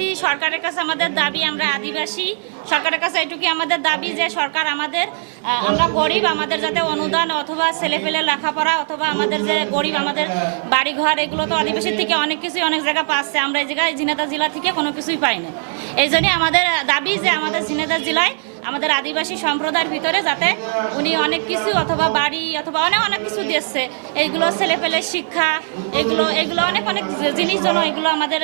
আদিবাসী সরকারের কাছে আমাদের দাবি, আমরা আদিবাসী সরকারের কাছে এটুকুই আমাদের দাবি যে সরকার আমাদের, আমরা গরিব, আমাদের যাতে অনুদান অথবা ছেলেপেলে লেখাপড়া অথবা আমাদের যে গরিব আমাদের বাড়িঘর এগুলো তো আদিবাসীর থেকে অনেক কিছুই অনেক জায়গায় পাচ্ছে, আমরা এই জায়গায় ঝিনাইদহ জেলা থেকে কোনো কিছুই পাই না। এই জন্যই আমাদের দাবি যে আমাদের ঝিনাইদহ জেলায় আমাদের আদিবাসী সম্প্রদায়ের ভিতরে যাতে উনি অনেক কিছু অথবা বাড়ি অথবা অনেক অনেক কিছু দিচ্ছে, এইগুলো ছেলেপেলে শিক্ষা এগুলো অনেক অনেক জিনিস যেন এগুলো আমাদের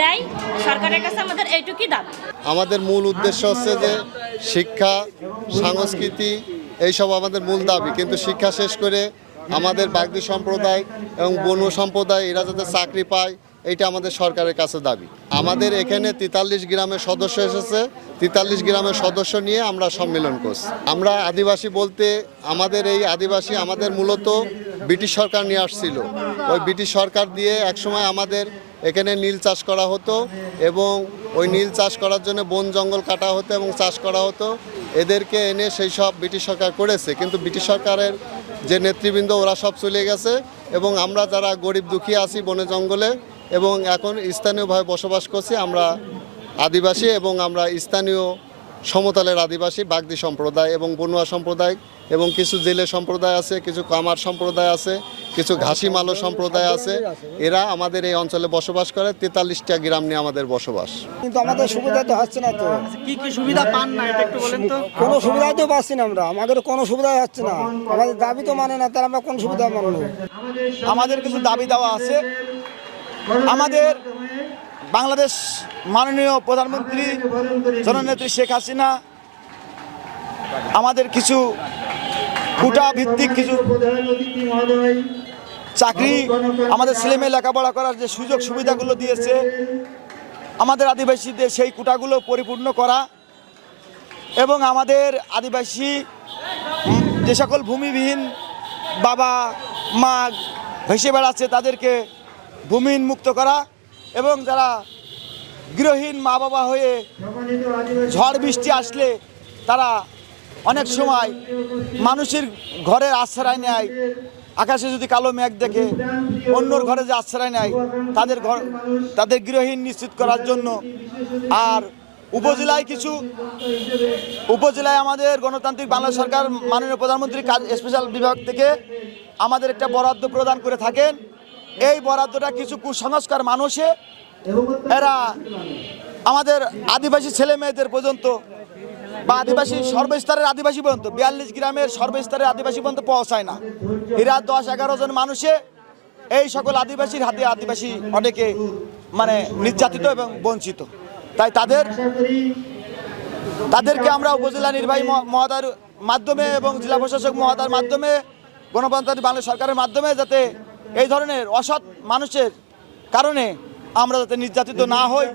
দেয়। সরকারের কাছে আমাদের এইটুকুই দাবি। আমাদের মূল উদ্দেশ্য হচ্ছে যে শিক্ষা, সংস্কৃতি এইসব আমাদের মূল দাবি, কিন্তু শিক্ষা শেষ করে আমাদের বাগদি সম্প্রদায় এবং বনু সম্প্রদায় এরা যাতে চাকরি পায় এইটা আমাদের সরকারের কাছে দাবি। আমাদের এখানে 43 গ্রামের সদস্য এসেছে, 43 গ্রামের সদস্য নিয়ে আমরা সম্মেলন করছি। আমরা আদিবাসী বলতে আমাদের এই আদিবাসী আমাদের মূলত ব্রিটিশ সরকার নিয়ে আসছিল। ওই ব্রিটিশ সরকার দিয়ে একসময় আমাদের এখানে নীল চাষ করা হতো এবং ওই নীল চাষ করার জন্য বন জঙ্গল কাটা হতো এবং চাষ করা হতো। এদেরকে এনে সেই সব ব্রিটিশ সরকার করেছে, কিন্তু ব্রিটিশ সরকারের যে নেতৃবৃন্দ ওরা সব চলে গেছে এবং আমরা যারা গরিব দুঃখী আছি বনে জঙ্গলে এবং এখন স্থানীয়ভাবে বসবাস করছি, আমরা আদিবাসী এবং আমরা স্থানীয় সমতলের আদিবাসী বাগদি সম্প্রদায় এবং বনুয়া সম্প্রদায় এবং কিছু জেলে সম্প্রদায় আছে, কিছু কামার সম্প্রদায় আছে, কিছু ঘাসি মালো সম্প্রদায় আছে। এরা আমাদের এই অঞ্চলে বসবাস করে। 43টা গ্রাম নিয়ে আমাদের বসবাস। কিন্তু আমাদের সুবিধা তো হচ্ছে না। তো কি কি সুবিধা পান না এটা একটু বলেন তো। কোনো সুবিধাই তো পাচ্ছি না আমরা, আমাদের কোনো সুবিধাই হচ্ছে না, আমাদের দাবি তো মানে না, তার আমরা কোন সুবিধা মানবো? আমাদের কিছু দাবি দেওয়া আছে। আমাদের বাংলাদেশ মাননীয় প্রধানমন্ত্রী জননেত্রী শেখ হাসিনা আমাদের কিছু কোটা ভিত্তিক কিছু চাকরি, আমাদের ছেলেমেয়ে লেখাপড়া করার যে সুযোগ সুবিধাগুলো দিয়েছে, আমাদের আদিবাসীদের সেই কোটাগুলো পরিপূর্ণ করা এবং আমাদের আদিবাসী যে সকল ভূমিবিহীন বাবা মা ভেসে বেড়াচ্ছে তাদেরকে ভূমিহীন মুক্ত করা এবং যারা গৃহহীন মা বাবা হয়ে ঝড় বৃষ্টি আসলে তারা অনেক সময় মানুষের ঘরের আশ্রয় নেয়, আকাশে যদি কালো মেঘ দেখে অন্যর ঘরে যে আশ্রয় নেয় তাদের গৃহহীন নিশ্চিত করার জন্য। আর উপজেলায় আমাদের গণতান্ত্রিক বাংলাদেশ সরকার মাননীয় প্রধানমন্ত্রী কাজ স্পেশাল বিভাগ থেকে আমাদের একটা বরাদ্দ প্রদান করে থাকেন। এই বরাদ্দটা কিছু কুসংস্কার মানুষে এরা আমাদের আদিবাসী ছেলে মেয়েদের পর্যন্ত বা আদিবাসী সর্বস্তরের আদিবাসী পর্যন্ত 42 গ্রামের সর্বস্তরের আদিবাসী পর্যন্ত পৌঁছায় না। এরা 10-11 জন মানুষে এই সকল আদিবাসীর হাতে আদিবাসী অনেকে মানে নির্যাতিত এবং বঞ্চিত। তাই তাদেরকে আমরা উপজেলা নির্বাহী মহোদয়ের মাধ্যমে এবং জেলা প্রশাসক মহোদয়ের মাধ্যমে গণতান্ত্রিক বাংলাদেশ সরকারের মাধ্যমে যাতে এই ধরনের অসৎ মানুষের কারণে আমরা যাতে নির্যাতিত না হই